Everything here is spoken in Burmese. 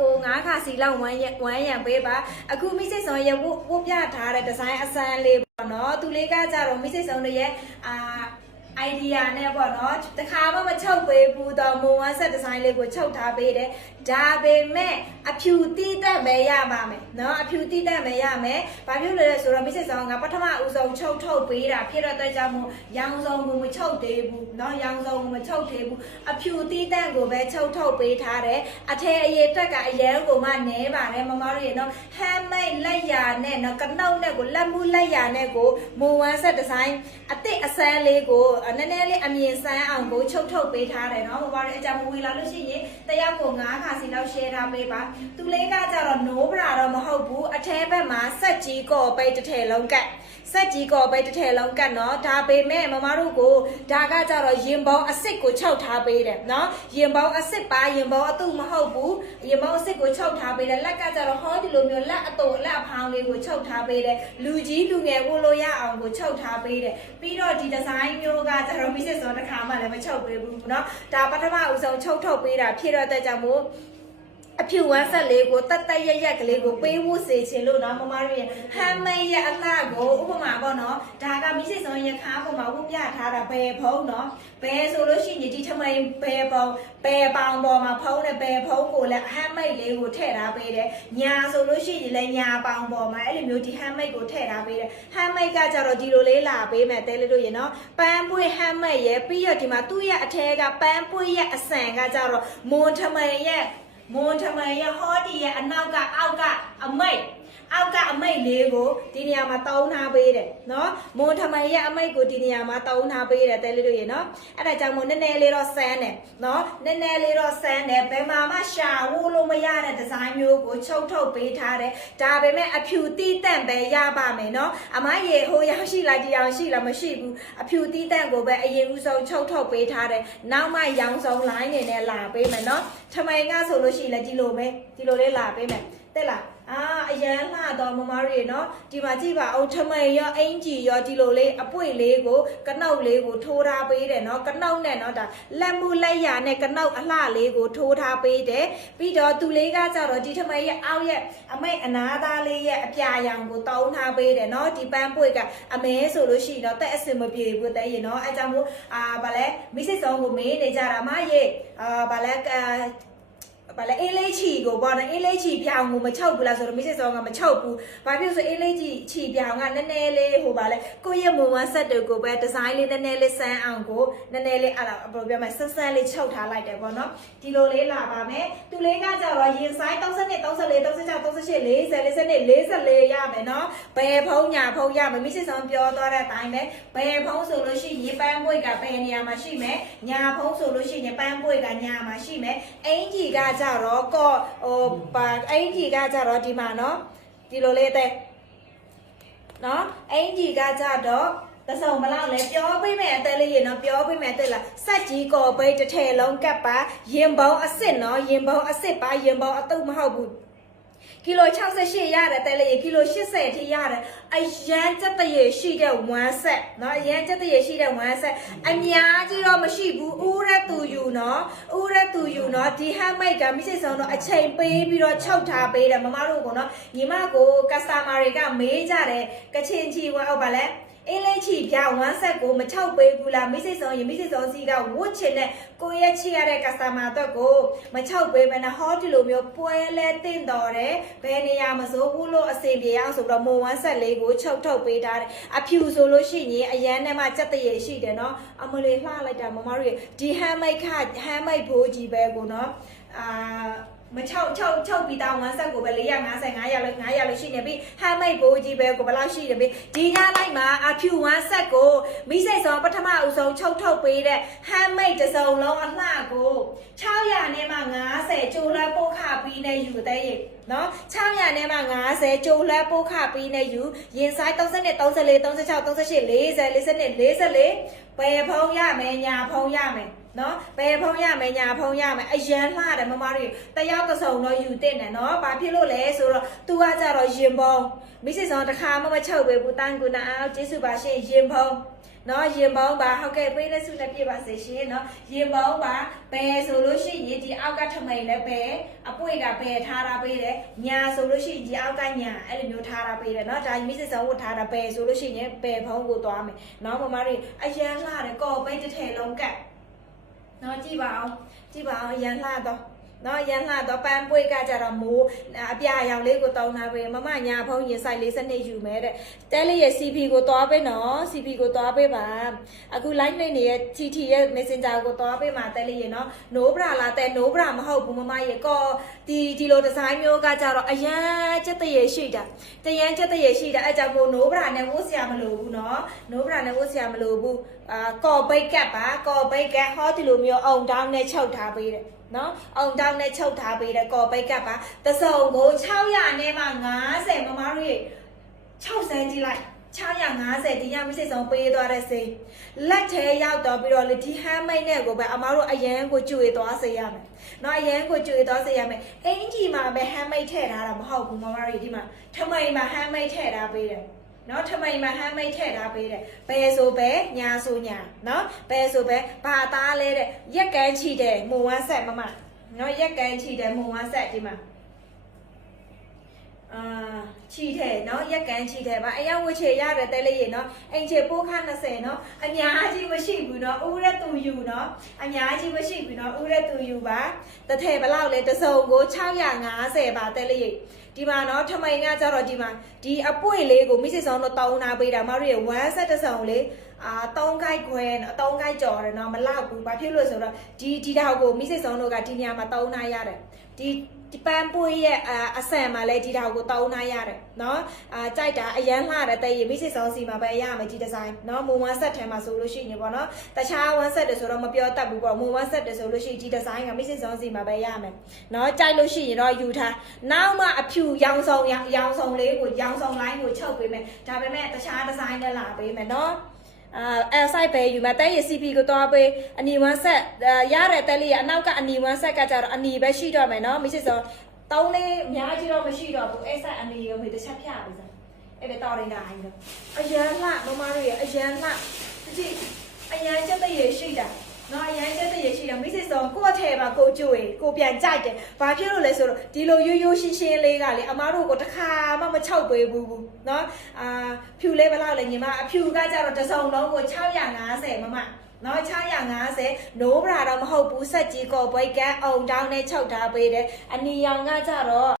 ကိုငါးခါစီလောက်ဝမ်းရံပေးပါအခုမိစိတ်ဆောင်ရဲ့ဝတ်ပြထားတဲ့ဒီဇိုင်းအစမ်းလေးပေါ့နော်သူလေးကကြတော့မိစိတ်ဆောင်တွေရဲ့idea နဲ့ပေါ့နော်တခါမှမချုပ်ပေးဘူးတော့မုံဝမ်းဆက်ဒီဇိုင်းလေးကိုချုပ်ထားပေးတယ်ဒါပေမဲ့အဖြူတီးတက်ပဲရပါမယ်နော်အဖြူတီးတက်ပဲရမယ်ဘာဖြစ်လို့လဲဆိုတော့မိစိတ်ဆောင်ကပထမဦးဆုံးချုပ်ထုတ်ပေးတာဖြစ်တော့တဲ့ကြောင့်မို့ရောင်စုံကိုမချုပ်သေးဘူးနော်ရောင်စုံကိုမချုပ်သေးဘူးအဖြူတီးတက်ကိုပဲချုပ်ထုတ်ပေးထားတယ်အထည်အရေအတွက်ကအရဲကိုမှနဲပါတယ်မမတို့ရေနော် handmade လက်ရာနဲ့နော်ကနှုတ်နဲ့ကိုလက်မှုလက်ရာနဲ့ကိုမုံဝမ်းဆက်ဒီဇိုင်းအစ်စ်အစမ်းလေးကိုနည်းနည်းလေးအမြင်ဆန်းအောင်ကိုချုပ်ထုတ်ပေးထားတယ်နော်မပါတဲ့အကြောင်းမဝေလာလို့ရှိရင်တယောက်ကို9ခါစီလောက် share ထားပေးပါသူလေးကကြတော့ no bra တော့မဟုတ်ဘူးအထဲဘက်မှာဆက်ကြီးကော်ပိတ်တစ်ထည်လုံးကတ်ဆက်ကြီးကော်ပိတ်တစ်ထည်လုံးကတ်နော်ဒါပေမဲ့မမတို့ကိုဒါကကြတော့ရင်ပေါင်းအစ်စ်ကိုချုပ်ထားပေးတယ်နော်ရင်ပေါင်းအစ်စ်ပါရင်ပေါင်းအတုမဟုတ်ဘူးရင်ပေါင်းအစ်စ်ကိုချုပ်ထားပေးတယ်လက်ကကြတော့ဟောဒီလိုမျိုးလက်အတုလက်အဖောင်းလေးကိုချုပ်ထားပေးတယ်လူကြီးလူငယ်ဝတ်လို့ရအောင်ကိုချုပ်ထားပေးတယ်ပြီးတော့ဒီဒီဇိုင်းမျိုးကကြတော့မိစစ်စောတစ်ခါမှလည်းမချုပ်ပေးဘူးเนาะဒါပထမဦးဆုံးချုပ်ထုတ်ပေးတာဖြစ်တော့တဲ့ကြောင့်မို့အဖြူဝမ်းဆက်လေးကိုတတ်တရရက်ကလေးကိုပေးဖို့စေချင်လို့เนาะမမတို့ရဲ့ handmade ရဲ့အလှကိုဥပမာပေါ့เนาะဒါကမိစစ်စောရဲ့ခါးပေါ်မှာဝတ်ပြထားတာဘယ်ဖုံးเนาะဘယ်ဆိုလို့ရှိရင်ဒီထမိန်ဘယ်ပေါင်ပေါ်မှာဖုံးတဲ့ဘယ်ဖုံးကိုလည်း handmade လေးကိုထည့်ထားပေးတယ်ညာဆိုလို့ရှိရင်လည်းညာပေါင်ပေါ်မှာအဲ့လိုမျိုးဒီ handmade ကိုထည့်ထားပေးတယ် handmade ကကြတော့ဒီလိုလေးလာပေးမယ်တဲလေးတို့ရေเนาะပန်းပွေး handmade ရဲ့ပြီးတော့ဒီမှာသူ့ရဲ့အထဲကပန်းပွေးရဲ့အစံကကြတော့မွန်ထမိန်ရဲ့ဟောဒီရဲ့အနောက်ကအောက်ကအမိတ်လေးကိုဒီနေရာမှာတောင်းထားပေးတယ်နော်မွန်ထမရဲ့အမိတ်ကိုဒီနေရာမှာတောင်းထားပေးတယ်တဲလေးတို့ရေနော်အဲ့ဒါကြောင့်မို့နည်းနည်းလေးတော့ဆန်းတယ်နော်နည်းနည်းလေးတော့ဆန်းတယ်ဘယ်မှာမှရှာဝိုးလို့မရတဲ့ဒီဇိုင်းမျိုးကိုချုပ်ထုတ်ပေးထားတယ်ဒါပေမဲ့အဖြူတီးတန့်ပဲရပါမယ်နော်အမရေဟိုရောက်ရှိလားဒီအောင်ရှိလားမရှိဘူးအဖြူတီးတန့်ကိုပဲအရင်ဦးဆုံးချုပ်ထုတ်ပေးထားတယ်နောက်မှရောင်စုံလိုင်းနေနဲ့လာပေးမယ်နော်ထမင်ကဆိုလို့ရှိရင်လည်းဒီလိုလေးလာပေးမယ်တဲ့လားအရန်လှတော့မမတို့ရေနော်ဒီမှာကြည့်ပါအောင်ထမိန်ရောအင်ကြီးရောဒီလိုလေးအပွေလေးကိုကနှုတ်လေးကိုထိုးထားပေးတယ်နော်ကနှုတ်နဲ့နော်ဒါလက်မှုလက်ရာနဲ့ကနှုတ်အလှလေးကိုထိုးထားပေးတယ်ပြီးတော့သူလေးကကြတော့ဒီထမိန်ရဲ့အောက်ရဲ့အမိတ်အနာသားလေးရဲ့အပြာရောင်ကိုတောင်းထားပေးတယ်နော်ဒီပန်းပွေကအမဲဆိုလို့ရှိရင်တော့တက်အစင်မပြေဘူးတဲ့ရေနော်အဲကြောင့်မို့ဗာလဲမိစစ်စုံကိုမေးနေကြတာမရေဗာလဲအေးလေးချီကိုပေါ့နော်အေးလေးချီပြောင်းကိုမချုပ်ဘူးလားဆိုတော့မိစစ်စောကမချုပ်ဘူးဘာဖြစ်လို့ဆိုအေးလေးချီပြောင်းကနည်းနည်းလေးဟိုပါလဲကိုယ့်ရဲ့မွန်ဝမ်းဆက်တွေကိုပဲဒီဇိုင်းလေးနည်းနည်းလေးဆန်းအောင်ကိုနည်းနည်းလေးဘယ်လိုပြောမလဲဆန်းလေးချုပ်ထားလိုက်တယ်ပေါ့နော်ဒီလိုလေးလာပါမယ်သူလေးကကြတော့ရင်ဆိုင်32 34 36 38 40 44ရမယ်နော်ဘယ်ဖုံးညာဖုံးရမယ်မိစစ်စောပြောသွားတဲ့အတိုင်းပဲဘယ်ဖုံးဆိုလို့ရှိရင်ပန်းပွေကဘယ်နေရာမှာရှိမယ်ညာဖုံးဆိုလို့ရှိရင်ပန်းပွေကညာမှာရှိမယ်အင်ကြီးကကြတော့ကောအင်ကြီးကကြတော့ဒီမှာနော်ဒီလိုလေးတဲ့နော်အင်ကြီးကကြတော့တစုံမလောက်လဲပြောပေးမယ်အသေးလေးရေနော်ပြောပေးမယ်တဲ့လားစက်ကြီးကော်ပိတ်တစ်ထည်လုံးကပ်ပါရင်ပေါင်းအစ်စ်နော်ရင်ပေါင်းအစ်စ်ပါရင်ပေါင်းအတုပ်မဟုတ်ဘူးကီလို68ရတယ်တဲလေးကီလို80ထိရတယ်အရန်ကြက်တရေရှိတဲ့ဝမ်းဆက်เนาะအရန်ကြက်တရေရှိတဲ့ဝမ်းဆက်အများကြီးတော့မရှိဘူးဥရက်သူယူเนาะဒီ handmade ကမိစိတ်ဆုံးတော့အချိန်ပေးပြီးတော့ချုပ်ထားပေးတယ်မမတို့ကเนาะညီမကို customer တွေကမေးကြတယ်ကချင်ချီဝါဟုတ်ပါလဲအေးလေးချီပြဝမ်းဆက်ကိုမချောက်ပေးဘူးလားမိစိတ်ဆုံးရင်မိစိတ်ဆုံးစီကဝတ်ချင်တဲ့ကိုရဲ့ချီရတဲ့ customer အတွက်ကိုမချောက်ပေးမနဲ့ဟောဒီလိုမျိုးပွဲလဲတင့်တော်တယ်ဘယ်နေရာမစိုးဘူးလို့အစီပြေအောင်ဆိုတော့မုံဝမ်းဆက်လေးကိုချုပ်ထုတ်ပေးထားတယ်အဖြူဆိုလို့ရှိရင်အရန်နဲ့မှစက်တရေရှိတယ်နော်အမလေးလှလိုက်တာမမတို့ဒီ handmade ဘိုးကြီးပဲကိုနော်မချုပ်ပြီးတောင်းဝမ်းဆက်ကိုပဲ450လို့ရှိနေပြီ handmade ဘိုးကြီးပဲကိုဘယ်လောက်ရှိနေပြီဒီကလိုက်မှာအဖြူဝမ်းဆက်ကိုမိစိတ်စောပထမဦးဆုံးချုပ်ထုတ်ပေးတဲ့ handmade တစ်စုံလုံးအလှကို600နဲ့မှ50ကျိုးလဲပို့ခပြီးနဲ့ယူတဲ့ရေနော်600နဲ့မှ50ကျိုးလဲပို့ခပြီးနဲ့ယူရင်ဆိုင်32 34 36 38 40 44ဘယ်ဖုံးရမယ်ညာဖုံးရမယ်နော်ဘယ်ဖုံးရမယ်ညာဖုံးရမယ်အရန်လှတယ်မမတို့တယောက်တစ်စုံတော့ယူတင်တယ်နော်ဘာဖြစ်လို့လဲဆိုတော့ तू ကကြတော့ရင်ဖုံးမိစစ်ဆောင်တစ်ခါမှမချုပ်ပေးဘူးတန်ကူနာအောင်ကျေးဇူးပါရှင်ရင်ဖုံး နော်ရင်ပေါင်းပါဟုတ်ကဲ့ပေးတဲ့ဆုနဲ့ပြပါစေရှင်နော်ရင်ပေါင်းပါဘယ်ဆိုလို့ရှိရင်ဒီအောက်ကထမိန်လည်းဘယ်အပွေကဘယ်ထားတာပေးတယ်ညာဆိုလို့ရှိရင်ဒီအောက်ကညာအဲ့လိုမျိုးထားတာပေးတယ်နော်ဒါမိစေဆောင်ဝတ်ထားတာဘယ်ဆိုလို့ရှိရင်ဘယ်ဖုံးကိုသွားမယ်နော်မမတွေအရန်လှတယ်ကော်ပိတ်တစ်ထည်လုံးကတ်နော်ကြည့်ပါအောင်အရန်လှတော့နော်ရန်လာတော့ပန်းပွေးကကြတော့မိုးအပြရောင်လေးကိုတောင်းထားပေးမမညာဖုံးရင်ဆိုင်လေးစနစ်ယူမယ်တဲ့တဲလေးရဲ့ CP ကိုတွားပေးနော် CP ကိုတွားပေးပါအခု line နေရဲ့ TT ရဲ့ Messenger ကိုတွားပေးမှာတဲလေးရဲ့နော် no bra လာတဲ no bra မဟုတ်ဘူးမမရဲ့ကောဒီလိုဒီဇိုင်းမျိုးကကြတော့အရန်ချက်တရေရှိတာတရန်ချက်တရေရှိတာအဲ့ကြောင့်မို့ no bra နဲ့ဝတ်စရာမလိုဘူးနော် no bra နဲ့ဝတ်စရာမလိုဘူးကော်ပိတ်ကတ်ပါကော်ပိတ်ကတ်ဟောဒီလိုမျိုးအုံတောင်းနဲ့ချုပ်ထားပေးတယ်နော်အောင်တောင်းနဲ့ချုပ်ထားပေးတဲ့ကော်ပိတ်ကပ်ပါတစုံကို600နဲ့မှ90မမတို့6စမ်းကြည့်လိုက်650ဒီညမရှိဆုံးပေးသွားတဲ့စိလက်ထဲရောက်တော့ပြီးတော့လေဒီဟမ်းမိတ်နဲ့ကိုပဲအမားတို့အရန်ကိုကျွေသွားစေရမယ်နော်အရန်ကိုကျွေသွားစေရမယ်အင်ကြီးမှာပဲဟမ်းမိတ်ထည့်ထားတာမဟုတ်ဘူးမမတို့ဒီမှာထမိန်မှာဟမ်းမိတ်ထည့်ထားပေးတယ်နော်ထမိန်မှာဟမ်းမိတ်ထည့်ထားပေးတယ်ဘယ်ဆိုပဲညာဆိုညာနော်ဘယ်ဆိုပဲဘာသားလဲတဲ့ရက်ကန်းချီတယ်မုံဝမ်းဆက်မမနော်ရက်ကန်းချီတယ်မုံဝမ်းဆက်ဒီမှာချီတယ်နော်ရက်ကန်းချီတယ်ပါအယောင်ဝချေရတယ်တဲလေးရေနော်အိမ်ချေပိုးခါ20နော်အများကြီးမရှိဘူးနော်ဦးရက်သူယူနော်အများကြီးမရှိဘူးနော်ဦးရက်သူယူပါတစ်ထည်ဘလောက်လဲတစ်စုံကို650ပါတဲလေးရေဒီမှာနော်ထမိန်ကကြတော့ဒီမှာဒီအပွင့်လေးကိုမိစိဆောင်တော့တောင်းနာပေးတာမတို့ရေ1ဆက်တစ်စုံလေး3ခိုက်ခွဲ3ခိုက်ကြော်တယ်နော်မလောက်ဘူးဘာဖြစ်လို့ဆိုတော့ဒီတောက်ကိုမိစိဆောင်တို့ကဒီနေရာမှာတောင်းနာရတယ်ဒီပန်းပွေးရဲ့အဆန်မှာလဲဒီတောက်ကိုတောင်းနာရတယ်နော်ကြိုက်တာအရန်လှတယ်တဲ့ရေမိစိဆောင်စီမှာပဲရမယ်ဒီဒီဇိုင်းနော်မုံ1ဆက်ထဲမှာဆိုလို့ရှိရင်ပေါ့နော်တခြား1ဆက်တယ်ဆိုတော့မပြောတတ်ဘူးပေါ့မုံ1ဆက်တယ်ဆိုလို့ရှိရင်ဒီဒီဇိုင်းကမိစိဆောင်စီမှာပဲရမယ်နော်ကြိုက်လို့ရှိရင်တော့ယူထားနောက်မှအဖြူရောင်စုံလေးကိုရောင်စုံလိုင်းကိုချုပ်ပေးမယ်ဒါပေမဲ့တခြားဒီဇိုင်းနဲ့လာပေးမယ်နော်အဲဆိုင်ပဲယူမှာတဲရ CP ကိုတော့ပေးအနီ1ဆက်ရတဲ့တဲလေးအနောက်ကအနီ1ဆက်ကကြတော့အနီပဲရှိတော့မယ်နော်မိစစ်စောတုံးလေးအများကြီးတော့မရှိတော့ဘူးအဲ့ဆက်အနီကိုမေတစ်ချက်ဖြတ်ပေးစမ်းအဲ့ပဲတော်ရင်ဒါရင်တော့အရန်လှမမတို့ရအရန်လှကြည့်အရန်ချက်တည်းရရှိတာနော်အရန်ချက်တည်းရရှိတာမိစစ်စောကို့အထဲပါကိုကျွေကိုပြန်ကြိုက်တယ်ဘာဖြစ်လို့လဲဆိုတော့ဒီလိုရိုးရှင်းလေးကလေအမားတို့ကိုတစ်ခါမှမချောက်ပေးဘူးနော်ဖြူလေးဘလောက်လဲညီမအဖြူကကြတော့တစ်စုံလုံးကို650မမနော်650 no bra တော့မဟုတ်ဘူးဆက်ကြီးကော်ပိတ်ကအုံတောင်းနဲ့ချုပ်ထားပေးတယ်အနီရောင်ကကြတော့